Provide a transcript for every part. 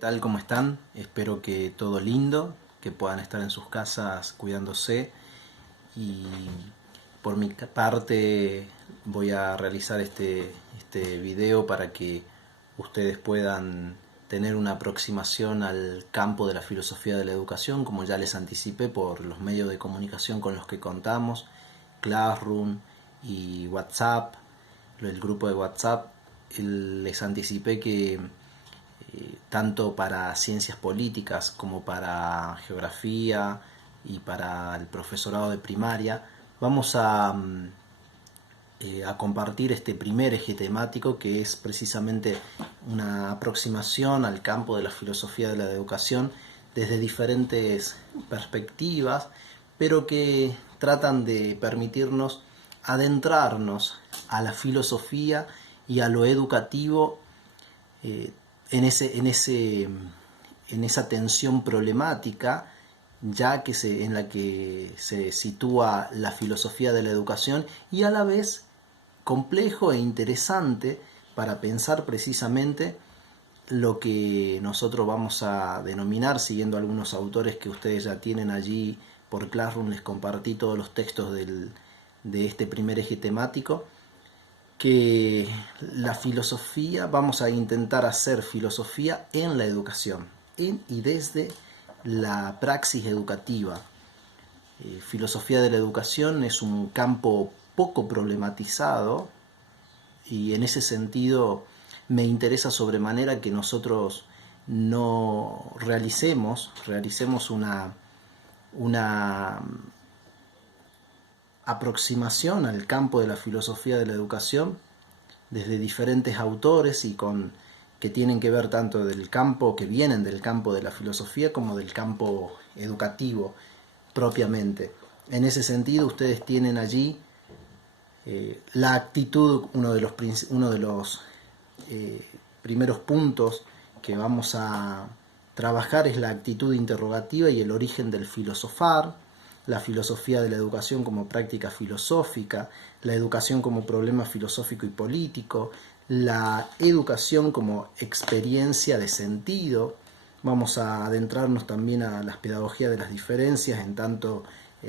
tal? ¿Cómo están? Espero que todo lindo, que puedan estar en sus casas cuidándose. Y por mi parte voy a realizar este video para que ustedes puedan tener una aproximación al campo de la filosofía de la educación, como ya les anticipé por los medios de comunicación con los que contamos, Classroom y WhatsApp, el grupo de WhatsApp. Les anticipé que tanto para ciencias políticas como para geografía y para el profesorado de primaria, vamos a compartir este primer eje temático, que es precisamente una aproximación al campo de la filosofía de la educación desde diferentes perspectivas, pero que tratan de permitirnos adentrarnos a la filosofía y a lo educativo en esa tensión problemática, ya que en la que se sitúa la filosofía de la educación, y a la vez complejo e interesante para pensar precisamente lo que nosotros vamos a denominar, siguiendo algunos autores que ustedes ya tienen allí por Classroom. Les compartí todos los textos de este primer eje temático, que la filosofía, vamos a intentar hacer filosofía en la educación, y desde la praxis educativa. Filosofía de la educación es un campo poco problematizado, y en ese sentido me interesa sobremanera que nosotros no realicemos una aproximación al campo de la filosofía de la educación desde diferentes autores y que tienen que ver tanto del campo, que vienen del campo de la filosofía, como del campo educativo propiamente. En ese sentido, ustedes tienen allí la actitud. Uno de los primeros puntos que vamos a trabajar es la actitud interrogativa y el origen del filosofar, la filosofía de la educación como práctica filosófica, la educación como problema filosófico y político, la educación como experiencia de sentido. Vamos a adentrarnos también a las pedagogías de las diferencias, en tanto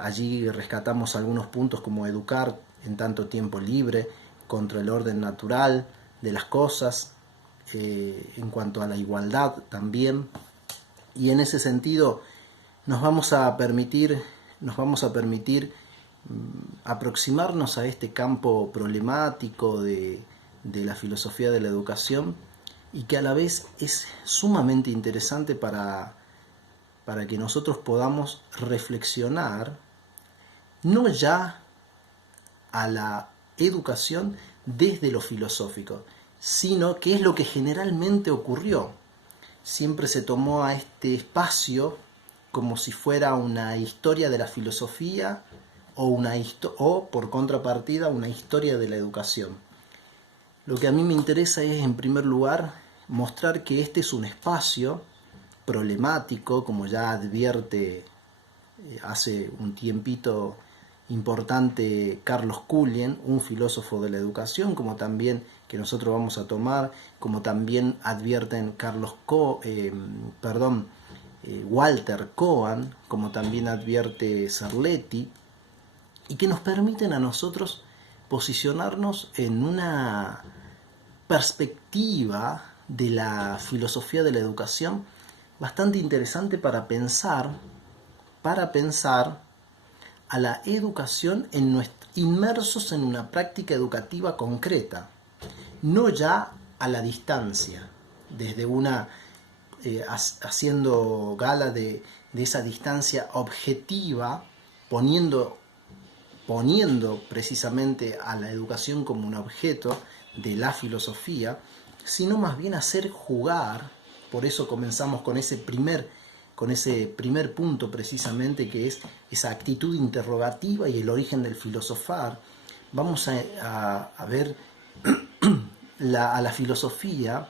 allí rescatamos algunos puntos como educar en tanto tiempo libre, contra el orden natural de las cosas, en cuanto a la igualdad también. Y en ese sentido nos vamos a permitir aproximarnos a este campo problemático de la filosofía de la educación, y que a la vez es sumamente interesante para que nosotros podamos reflexionar no ya a la educación desde lo filosófico, sino que es lo que generalmente ocurrió. Siempre se tomó a este espacio como si fuera una historia de la filosofía o por contrapartida una historia de la educación. Lo que a mí me interesa es, en primer lugar, mostrar que este es un espacio problemático, como ya advierte hace un tiempito importante Carlos Cullien, un filósofo de la educación, como también que nosotros vamos a tomar, como también advierten Walter Cohen, como también advierte Cerletti, y que nos permiten a nosotros posicionarnos en una perspectiva de la filosofía de la educación bastante interesante para pensar a la educación inmersos en una práctica educativa concreta, no ya a la distancia, desde haciendo gala de esa distancia objetiva, poniendo precisamente a la educación como un objeto de la filosofía, sino más bien hacer jugar. Por eso comenzamos con ese primer punto, precisamente, que es esa actitud interrogativa y el origen del filosofar. Vamos a ver a la filosofía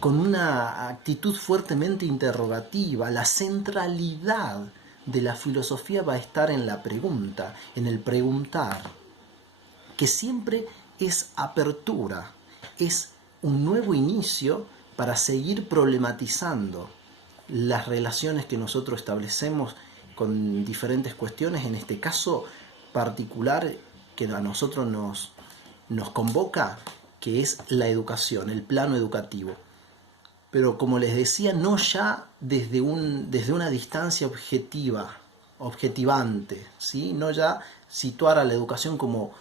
con una actitud fuertemente interrogativa. La centralidad de la filosofía va a estar en la pregunta, en el preguntar, que siempre es apertura, es un nuevo inicio para seguir problematizando las relaciones que nosotros establecemos con diferentes cuestiones, en este caso particular que a nosotros nos convoca, que es la educación, el plano educativo. Pero como les decía, no ya desde una distancia objetivante, ¿sí? No ya situar a la educación como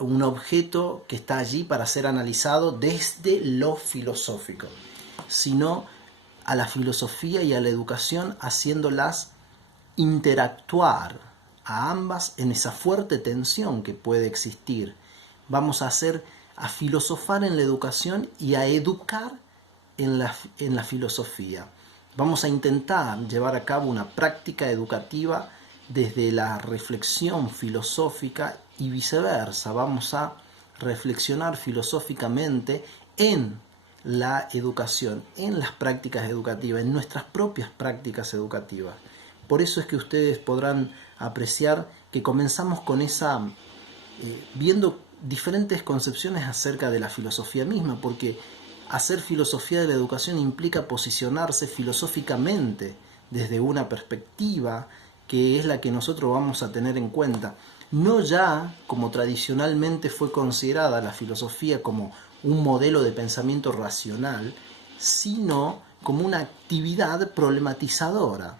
un objeto que está allí para ser analizado desde lo filosófico, sino a la filosofía y a la educación haciéndolas interactuar a ambas en esa fuerte tensión que puede existir. Vamos a filosofar en la educación y a educar en la filosofía. Vamos a intentar llevar a cabo una práctica educativa desde la reflexión filosófica y viceversa. Vamos a reflexionar filosóficamente en la educación, en las prácticas educativas, en nuestras propias prácticas educativas. Por eso es que ustedes podrán apreciar que comenzamos con viendo diferentes concepciones acerca de la filosofía misma, porque hacer filosofía de la educación implica posicionarse filosóficamente desde una perspectiva que es la que nosotros vamos a tener en cuenta. No ya como tradicionalmente fue considerada la filosofía como un modelo de pensamiento racional, sino como una actividad problematizadora,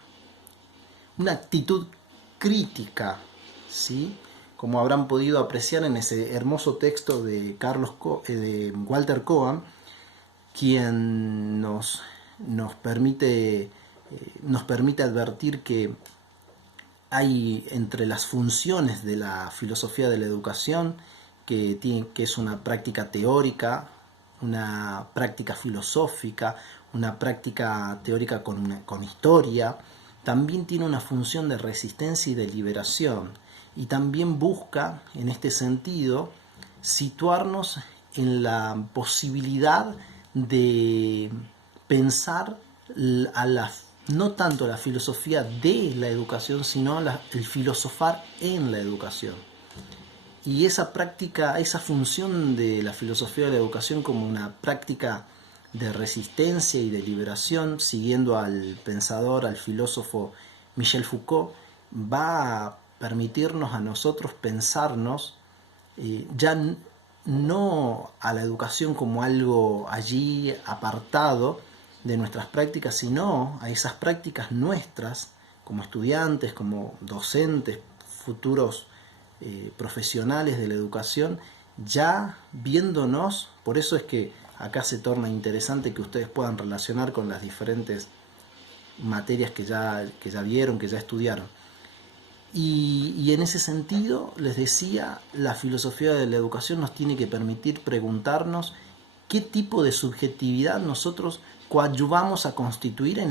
una actitud crítica, ¿sí? Como habrán podido apreciar en ese hermoso texto de de Walter Cohen, quien nos permite advertir que hay entre las funciones de la filosofía de la educación, que es una práctica teórica, una práctica filosófica, una práctica teórica con historia, también tiene una función de resistencia y de liberación, y también busca, en este sentido, situarnos en la posibilidad de pensar no tanto la filosofía de la educación, sino el filosofar en la educación. Y esa práctica, esa función de la filosofía de la educación como una práctica de resistencia y de liberación, siguiendo al pensador, al filósofo Michel Foucault, va a permitirnos a nosotros pensarnos ya no a la educación como algo allí apartado de nuestras prácticas, sino a esas prácticas nuestras como estudiantes, como docentes, futuros profesionales de la educación, ya viéndonos. Por eso es que acá se torna interesante que ustedes puedan relacionar con las diferentes materias que ya vieron, que ya estudiaron. Y en ese sentido, les decía, la filosofía de la educación nos tiene que permitir preguntarnos qué tipo de subjetividad nosotros coadyuvamos a constituir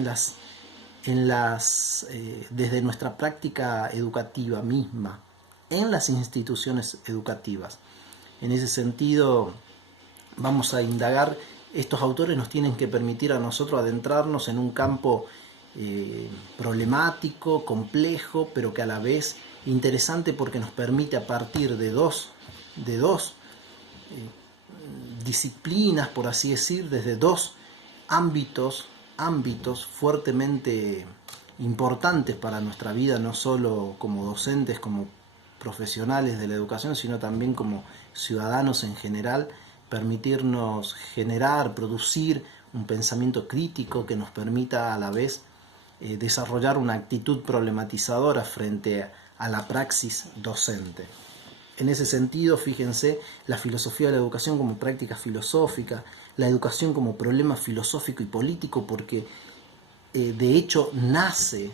desde nuestra práctica educativa misma, en las instituciones educativas. En ese sentido, vamos a indagar, estos autores nos tienen que permitir a nosotros adentrarnos en un campo problemático, complejo, pero que a la vez interesante, porque nos permite a partir de dos disciplinas, por así decir, desde dos ámbitos fuertemente importantes para nuestra vida, no solo como docentes, como profesionales de la educación, sino también como ciudadanos en general, permitirnos generar, producir un pensamiento crítico que nos permita a la vez desarrollar una actitud problematizadora frente a la praxis docente. En ese sentido, fíjense, la filosofía de la educación como práctica filosófica, la educación como problema filosófico y político, porque de hecho nace,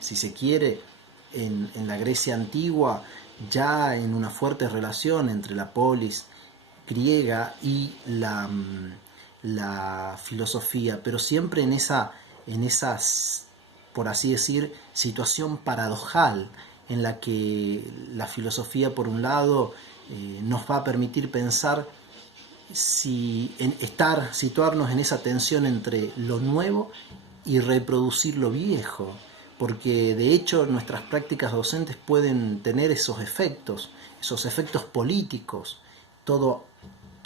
si se quiere, en la Grecia antigua, ya en una fuerte relación entre la polis griega y la filosofía, pero siempre en esa, por así decir, situación paradojal en la que la filosofía, por un lado, nos va a permitir pensar situarnos en esa tensión entre lo nuevo y reproducir lo viejo, porque de hecho nuestras prácticas docentes pueden tener esos efectos políticos. Todo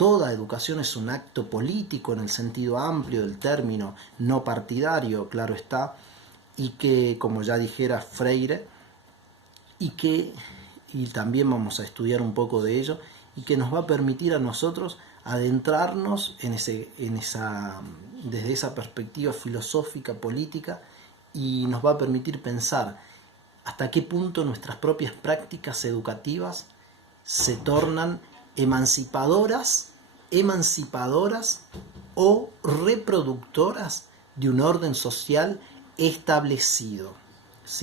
toda educación es un acto político en el sentido amplio del término, no partidario, claro está, y que, como ya dijera Freire, y también vamos a estudiar un poco de ello, y que nos va a permitir a nosotros adentrarnos desde esa perspectiva filosófica, política, y nos va a permitir pensar hasta qué punto nuestras propias prácticas educativas se tornan emancipadoras o reproductoras de un orden social establecido.